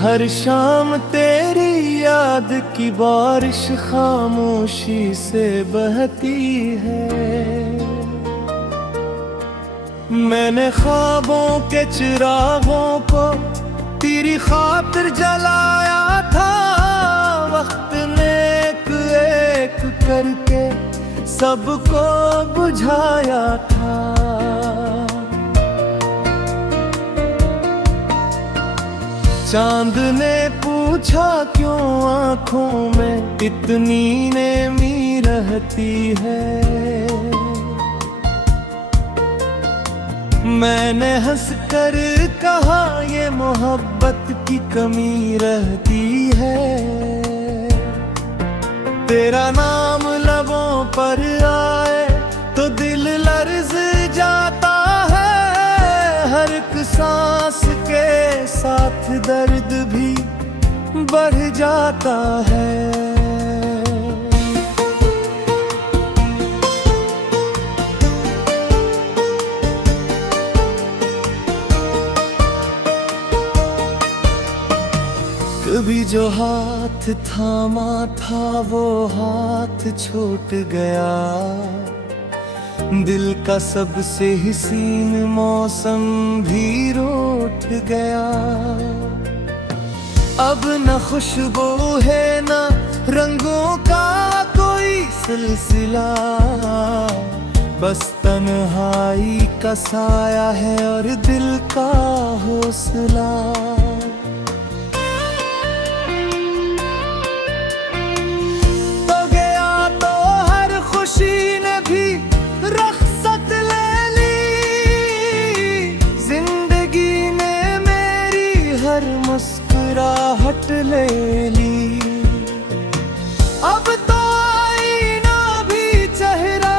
हर शाम तेरी याद की बारिश खामोशी से बहती है। मैंने ख्वाबों के चिरागों को तेरी खातिर जलाया था। वक्त ने एक एक करके सबको बुझाया था। चांद ने पूछा क्यों आँखों में इतनी नेमी रहती है। मैंने हंसकर कहा ये मोहब्बत की कमी रहती है। तेरा नाम लबों पर आए तो दिल लर्ज जाता है। हर एक सांस के साथ दर्द भी बढ़ जाता है। कभी जो हाथ थामा था वो हाथ छूट गया। दिल का सबसे हसीन मौसम भी रूठ गया। अब न खुशबू है न रंगों का कोई सिलसिला। बस तन्हाई का साया है और दिल का हौसला। मुस्कुराहट ले ली। अब तो आईना भी चेहरा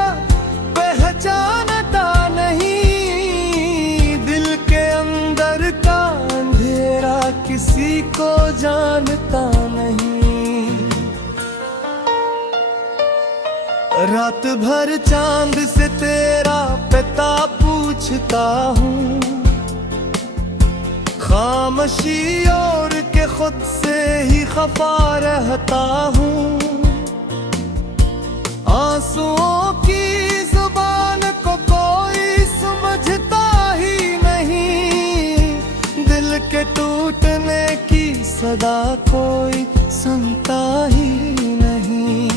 पहचानता नहीं। दिल के अंदर का अंधेरा किसी को जानता नहीं। रात भर चांद से तेरा पता पूछता हूँ। खामोशी और के खुद से ही खफा रहता हूँ। आंसुओं की जुबान को कोई समझता ही नहीं। दिल के टूटने की सदा कोई सुनता ही नहीं।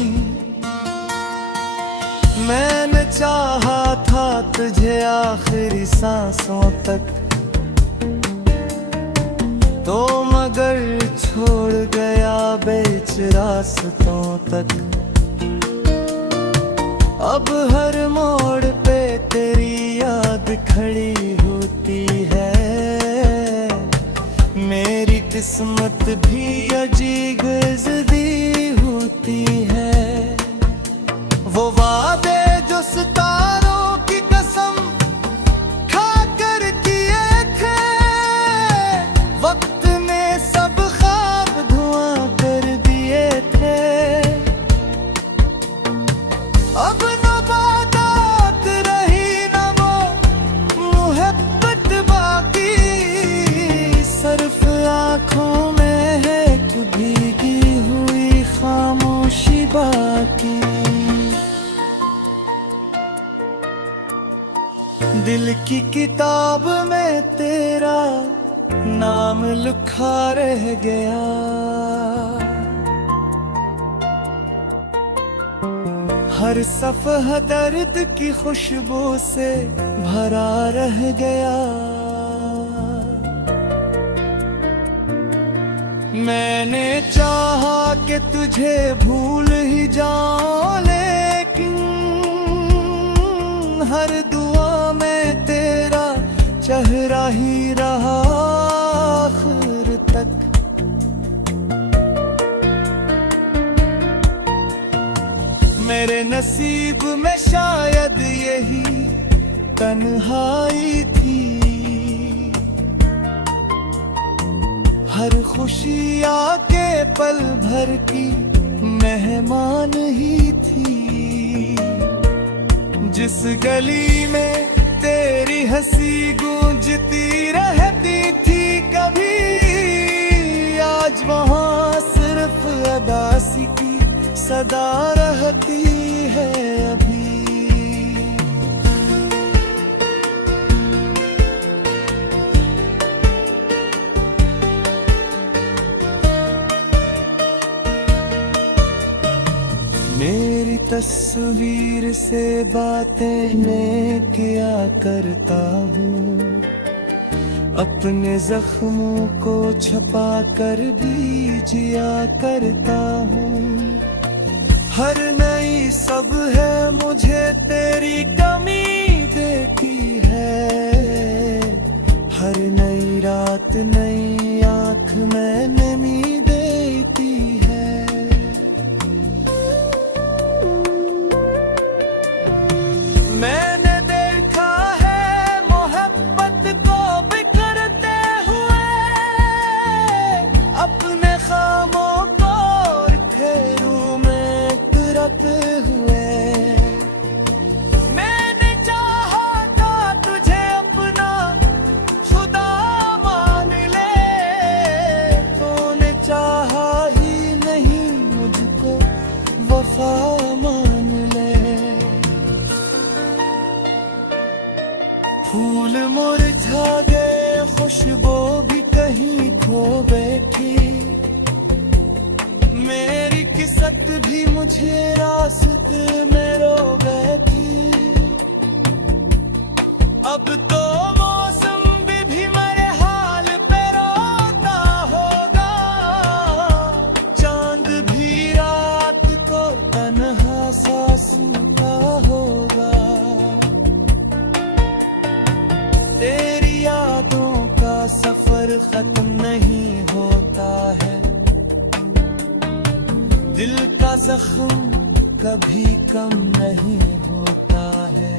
मैंने चाहा था तुझे आखिरी सांसों तक तो मगर छोड़ गया बीच रास्तों तक। अब हर मोड़ पे तेरी याद खड़ी होती है। मेरी किस्मत भी अजीब ज़दी होती है। वो वादे जो सितारों की कसम खाकर किए थे। वक्त ने सब ख्वाब धुआं कर दिए थे। अब न बात रही न वो मोहब्बत बाकी। सिर्फ आँखों में है एक भीगी हुई खामोशी बाकी। दिल की किताब में तेरा नाम लिखा रह गया। हर सफ़हा दर्द की खुशबू से भरा रह गया। मैंने चाहा कि तुझे भूल ही जाऊं लेकिन हर दुआ में तेरा चेहरा ही रहा आखिर तक। मेरे नसीब में शायद यही तन्हाई थी। हर खुशी आके पल भर की मेहमान ही थी। जिस गली में तेरी हंसी गूंजती रहती थी कभी सदा रहती है अभी। मेरी तस्वीर से बातें मैं किया करता हूँ, अपने जख्मों को छुपा कर भी जिया करता हूँ। हर नई सब है मुझे तेरी कमी देती है, हर नई रात नई आँख में नमी देती है। मैंने देखा है मोहब्बत को बिखरते हुए, अपने खामों को खेरू में तुरते हुए। मैंने चाहा था तुझे अपना खुदा मान ले, तूने चाहा ही नहीं मुझको वफा मान ले। फूल मुरझा गए, खुशबू भी कहीं खो बैठी, मेरी किस्मत भी मुझे रास्ते में रो बैठी। अब तो मौसम भी मेरे हाल पे रोता होगा, चांद भी रात को तन्हा सा सुनता होगा। तेरी यादों का सफर खत्म नहीं होता है, दिल का जख्म कभी कम नहीं होता है।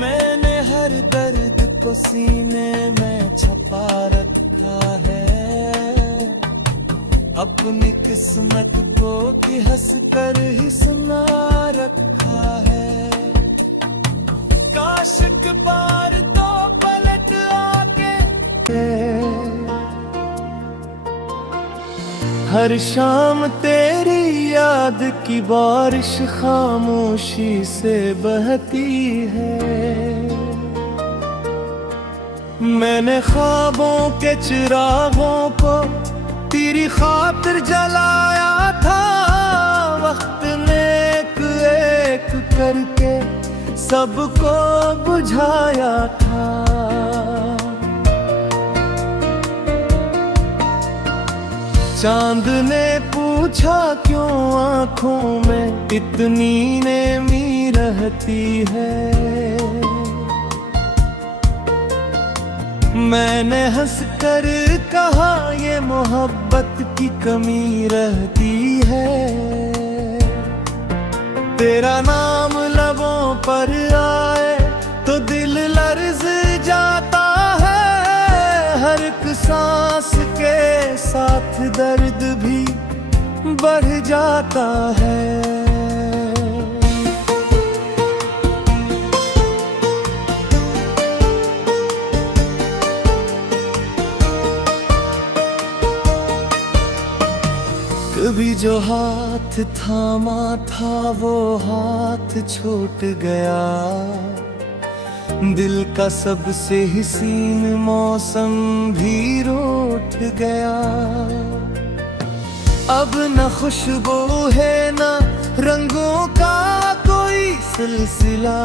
मैंने हर दर्द को सीने में छुपा रखा है, अपनी किस्मत को कि हंस कर ही सुना रखा है। काश एक बार तो पलट आके हर शाम तेरी याद की बारिश खामोशी से बहती है। मैंने ख्वाबों के चिरागों को तेरी खातिर जलाया था, वक्त ने एक एक करके सबको बुझाया था। चांद ने पूछा क्यों आँखों में इतनी नेमी रहती है, मैंने हंस कर कहा ये मोहब्बत की कमी रहती है। तेरा नाम लबों पर आए तो दिल लर्ज जाता है, हर एक सांस के साथ दर्द भी बढ़ जाता है। कभी जो हाथ थामा था वो हाथ छूट गया, दिल का सबसे हसीन मौसम भी रूठ गया। अब न खुशबू है न रंगों का कोई सिलसिला,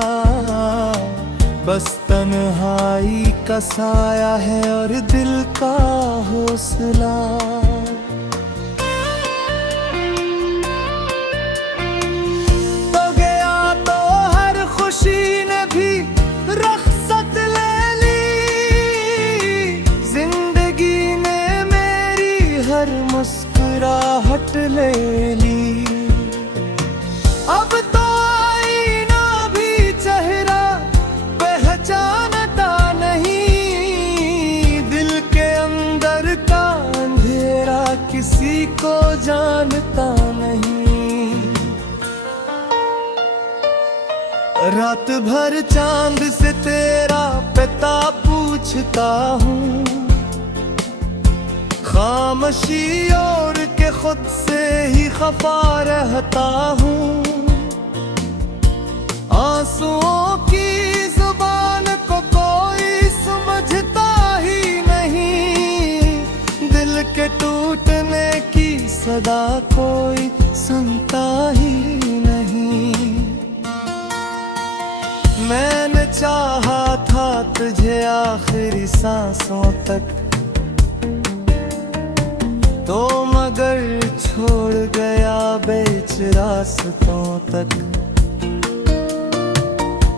बस तन्हाई का साया है और दिल का हौसला। तो गया तो हर खुशी ने भी रख्सत ले ली, जिंदगी ने मेरी हर मुस्कुराहट ले ली। अब तो आईना भी चेहरा पहचानता नहीं, दिल के अंदर का अंधेरा किसी को जानता नहीं। रात भर चांद से तेरा पता पूछता हूँ, खामोशी और के खुद से ही खफा रहता हूँ। आंसुओं की जुबान को कोई समझता ही नहीं, दिल के टूटने की सदा कोई सुनता ही नहीं। मैंने चाहा था तुझे आखिरी सांसों तक, तो मगर छोड़ गया बीच रास्तों तक।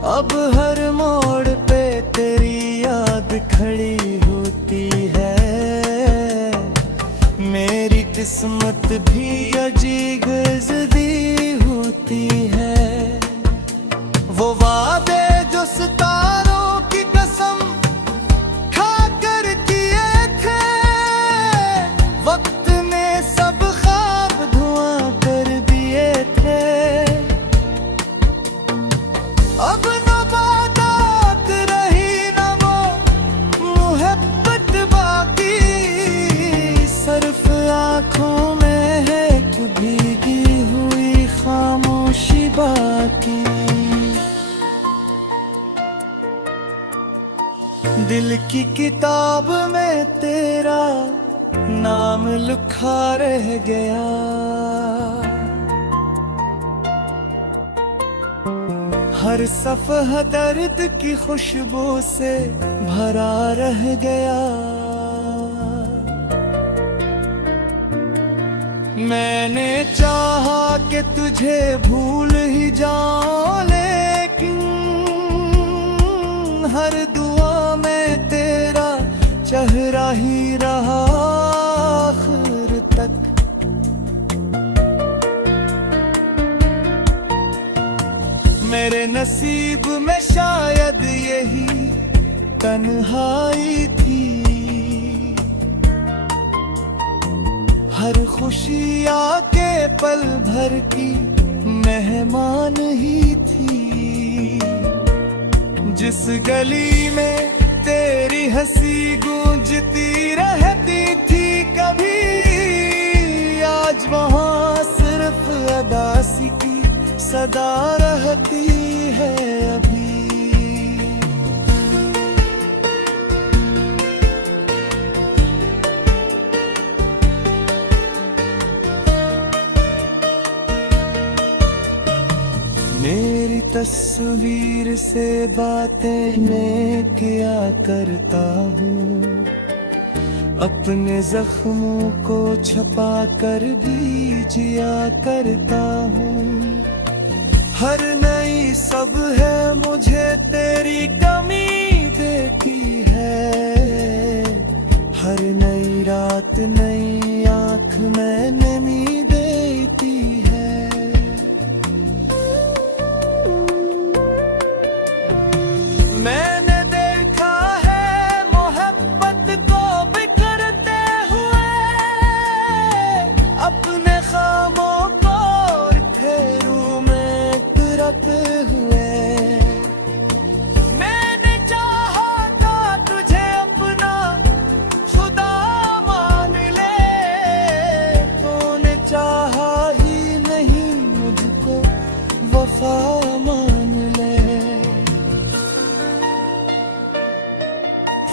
अब हर मोड़ पे तेरी याद खड़ी होती है, मेरी किस्मत भी अजीब ज़िदी होती है। वो वादे जो सितारों की कसम खाकर किए थे, वक्त ने सब ख्वाब धुआं कर दिए थे। अब न बात रही न वो मोहब्बत बाकी, सिर्फ आँखों में है एक भीगी हुई खामोशी बाकी। दिल की किताब में तेरा नाम लिखा रह गया, हर सफ़हा दर्द की खुशबू से भरा रह गया। मैंने चाहा कि तुझे भूल ही जाऊं, लेकिन हर दुआ में तेरा चेहरा ही रहा आखिर तक। मेरे नसीब में शायद यही तन्हाई थी, हर खुशी आके पल भर की मेहमान ही थी। जिस गली में तेरी हंसी गूंजती रहती थी कभी, आज वहाँ सिर्फ अदासी की सदा रहती है अभी। मेरी तस्वीर से बातें मैं किया करता हूँ, अपने जख्मों को छुपा कर भी जिया करता हूँ। हर नई सब है मुझे तेरी कमी देती है, हर नई रात नई आँख में नमी देती है। मैंने देखा है मोहब्बत को बिखरते हुए, अपने ख्वाबों को खेरों में तुरते हुए। मैंने चाहा था तुझे अपना खुदा मान ले, तूने चाहा ही नहीं मुझको वफा मान ले।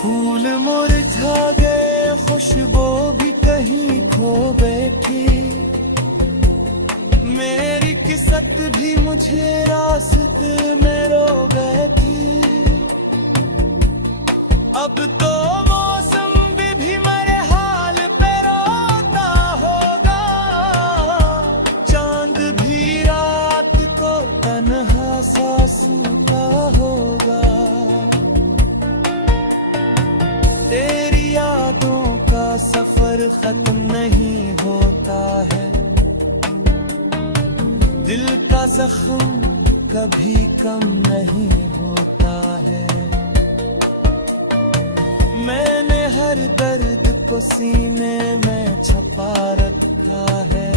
फूल मुरझा गए, खुशबू भी कहीं खो बैठी, मेरी किस्मत भी मुझे रास्ते में रो बैठी। अब तो मौसम भी मेरे हाल पे रोता होगा, चांद भी रात को तन्हा सा सूता होगा। तेरी यादों का सफर खत्म नहीं होता है, दिल का जख्म कभी कम नहीं होता है। मैंने हर दर्द को सीने में छुपा रखा है,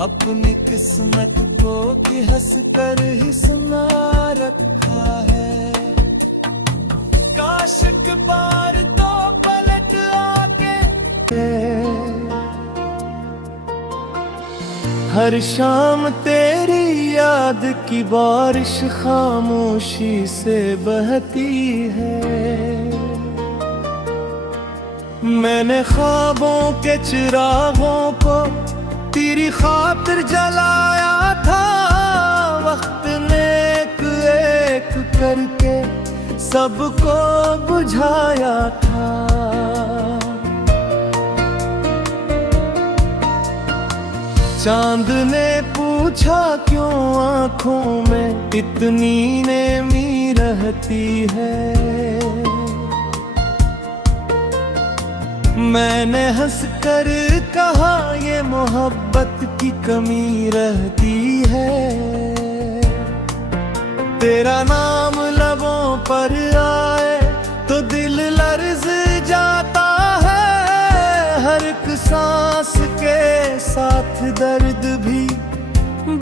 अपनी किस्मत को कि हंस कर ही सुना रखा है। काश एक बार तो पलट आके हर शाम तेरी याद की बारिश खामोशी से बहती है। मैंने ख्वाबों के चिरागों को तेरी खातिर जलाया था। वक्त ने एक एक करके सबको बुझाया था। चांद ने पूछा क्यों आँखों में इतनी नेमी रहती है। मैंने हंसकर कहा ये मोहब्बत की कमी रहती है। तेरा नाम लबों पर आए तो दिल लर्ज जाता है। हर एक सांस के साथ दर्द भी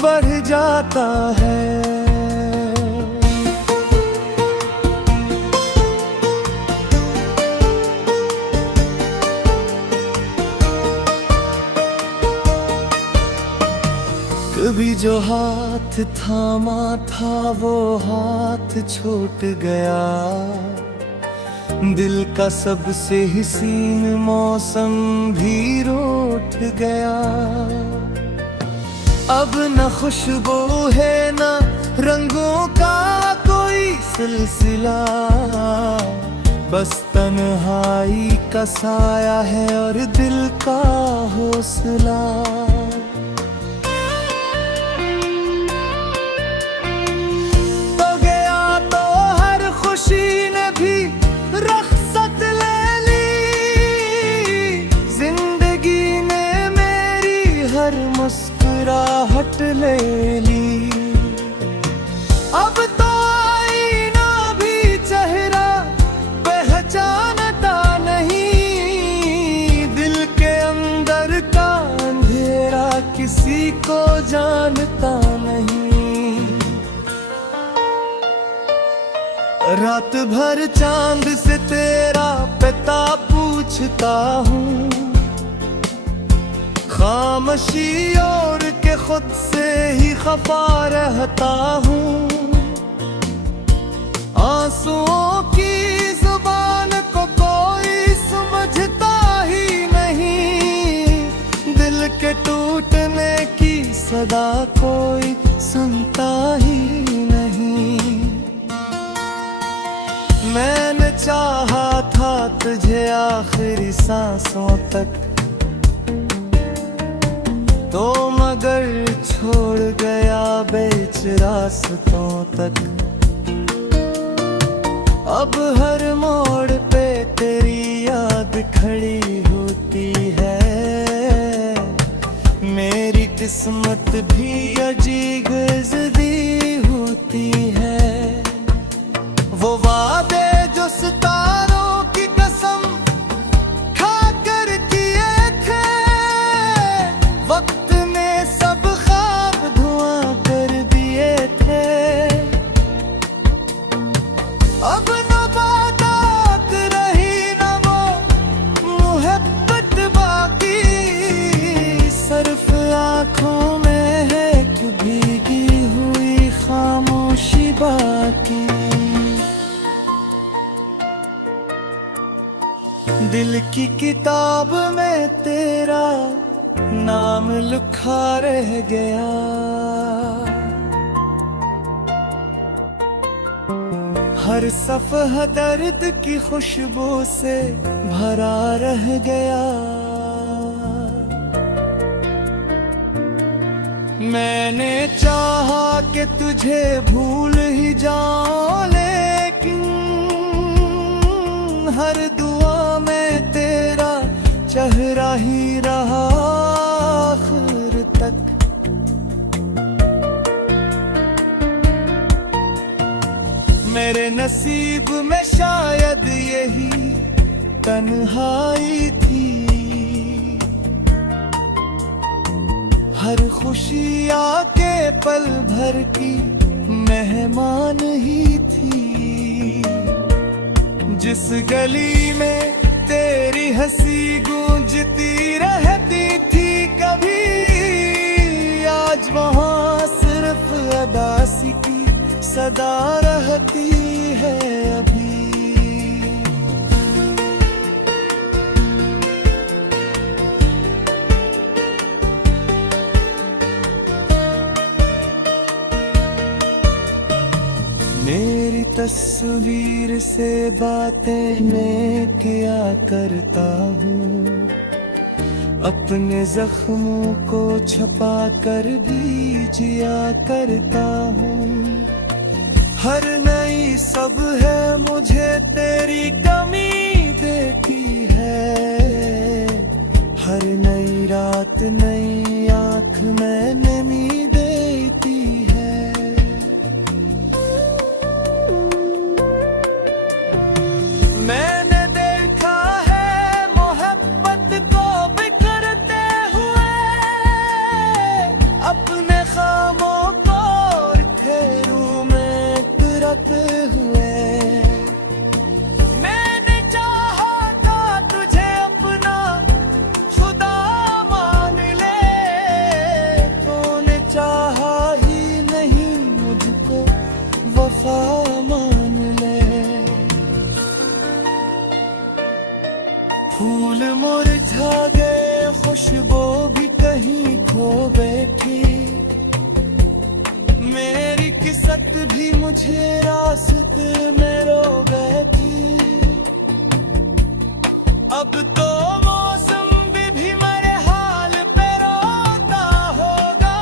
बढ़ जाता है। कभी जो हाथ थामा था वो हाथ छूट गया। दिल का सबसे हसीन मौसम भी रूठ गया। अब न खुशबू है न रंगों का कोई सिलसिला। बस तन्हाई का साया है और दिल का हौसला। मुस्कुराहट ले ली। अब तो आईना भी चेहरा पहचानता नहीं। दिल के अंदर का अंधेरा किसी को जानता नहीं। रात भर चांद से तेरा पता पूछता हूँ। खामोशी और के खुद से ही खफा रहता हूँ। आंसुओं की जुबान को कोई समझता ही नहीं। दिल के टूटने की सदा कोई सुनता ही नहीं। मैंने चाहा था तुझे आखिरी सांसों तक तो मगर छोड़ गया बीच रास्तों तक। अब हर मोड़ पे तेरी याद खड़ी होती है। मेरी किस्मत भी अजीब ज़दी होती है। वो वादे जो सितारों की कसम खाकर किए थे। वक्त अब न बात रही न वो मोहब्बत बाकी। सिर्फ आँखों में है कि भीगी हुई खामोशी बाकी। दिल की किताब में तेरा नाम लिखा रह गया। हर सफ़हा दर्द की खुशबू से भरा रह गया। मैंने चाहा कि तुझे भूल ही जाऊं लेकिन हर दुआ में तेरा चेहरा ही रहा आखिर तक। मेरे नसीब में शायद यही तन्हाई थी। हर खुशी आके पल भर की मेहमान ही थी। जिस गली में तेरी हंसी गूंजती रहती थी कभी आज वहाँ सिर्फ अदासी की सदा रहती है अभी। मेरी तस्वीर से बातें मैं किया करता हूँ, अपने जख्मों को छुपा कर भी जिया करता हूँ। हर नई सब है मुझे तेरी कमी देती है, हर नई रात नई आँख में नमी देती है। मैंने देखा है मोहब्बत को बिखरते हुए, अपने ख्वाबों को खेरों में तुरते हुए। मैंने चाहा था तुझे अपना खुदा मान ले, तूने चाहा ही नहीं मुझको वफा मान ले। फूल मुरझा गए, खुशबू भी कहीं खो बैठी, मेरी किस्मत भी मुझे रास्ते में रो बैठी। अब तो मौसम भी मेरे हाल पे रोता होगा,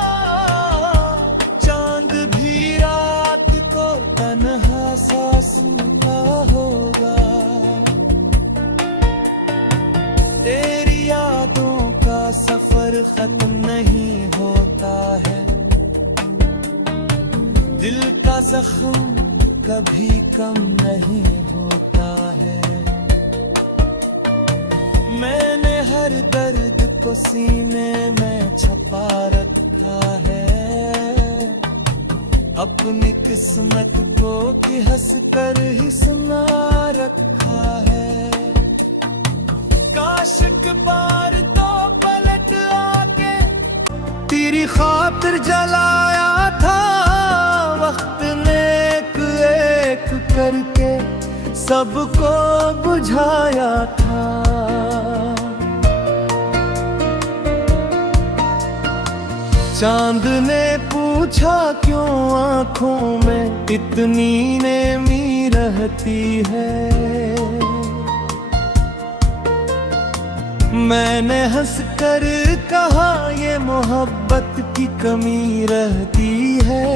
चांद भी रात को तन्हा सा सूता होगा। तेरी यादों का सफर खत्म नहीं होता है, दिल का जख्म कभी कम नहीं होता है। मैंने हर दर्द को सीने में छुपा रखा है, अपनी किस्मत को कि हंस कर ही सुना रखा है। काश एक बार तो पलट आके तेरी खातिर जलाया था, वक्त ने एक एक करके सबको बुझाया था। चांद ने पूछा क्यों आंखों में इतनी नेमी रहती है, मैंने हंस कर कहा ये मोहब्बत की कमी रहती है।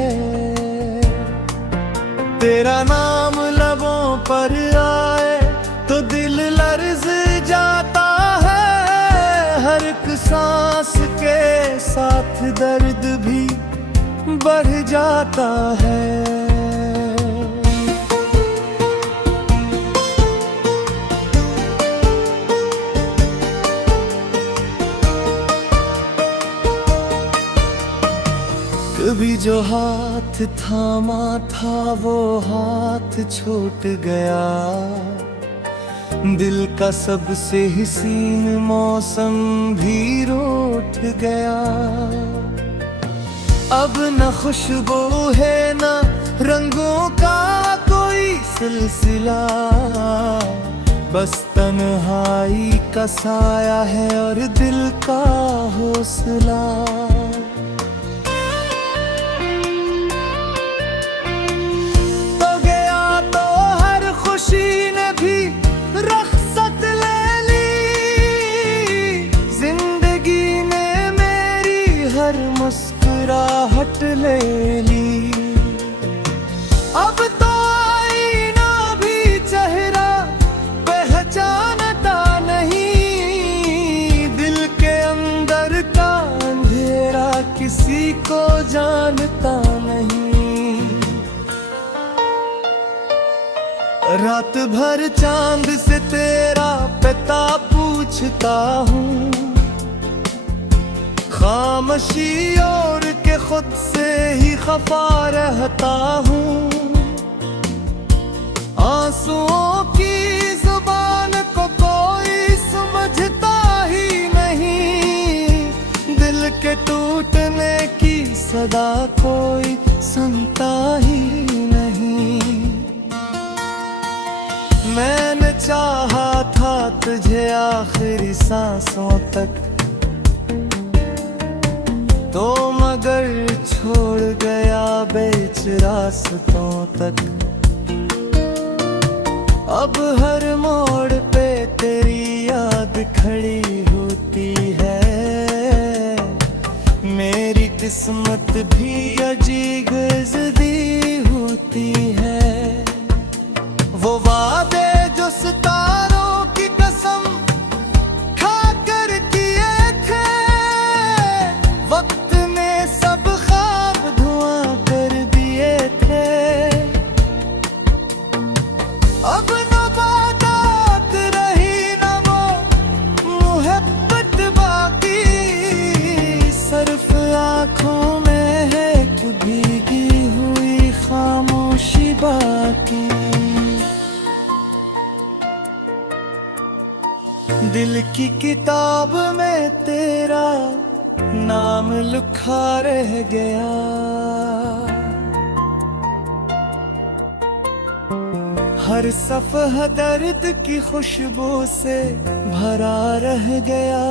तेरा नाम लबों पर आए तो दिल लर्ज जाता है, हर एक सांस के साथ दर्द भी बढ़ जाता है। कभी जो हाथ थामा था वो हाथ छूट गया, दिल का सबसे हसीन मौसम भी रूठ गया। अब न खुशबू है न रंगों का कोई सिलसिला, बस तन्हाई का साया है और दिल का हौसला। खुशी ने भी रख्सत ले ली, जिंदगी ने मेरी हर मुस्कुराहट ले ली। अब तो आईना भी चेहरा पहचानता नहीं, दिल के अंदर का अंधेरा किसी को जानता नहीं। रात भर चांद से तेरा पता पूछता हूँ, खामोशी और के खुद से ही खफा रहता हूँ। आंसुओं की जुबान को कोई समझता ही नहीं, दिल के टूटने की सदा कोई सुनता ही नहीं। मैंने चाहा था तुझे आखिरी सांसों तक, तो मगर छोड़ गया बीच रास्तों तक। अब हर मोड़ पे तेरी याद खड़ी होती है। मेरी किस्मत भी अजीब ज़दी होती है। वो वादे जो सितारों की कसम खाकर किए थे, वक्त ने सब ख्वाब धुआं कर दिए थे। अब न बात रही न वो मोहब्बत बाकी, सिर्फ आँखों में है एक भीगी हुई खामोशी बाकी। दिल की किताब में तेरा नाम लिखा रह गया। हर सफ़हा दर्द की खुशबू से भरा रह गया।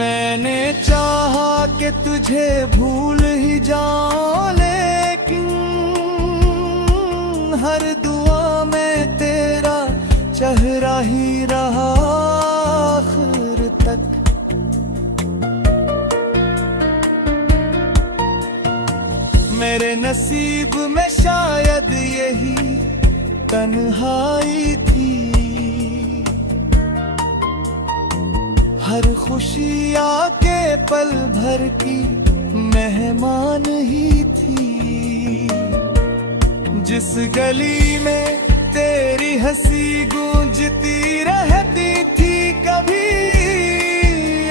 मैंने चाहा कि तुझे भूल ही जाऊं, लेकिन हर दुआ में तेरा चेहरा ही रहा आखिर तक। मेरे नसीब में शायद यही तन्हाई थी। हर खुशी आके पल भर की मेहमान ही थी। जिस गली में तेरी हंसी गूंजती रहती थी कभी,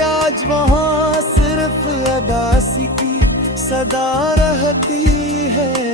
आज वहाँ सिर्फ अदासी की सदा रहती है।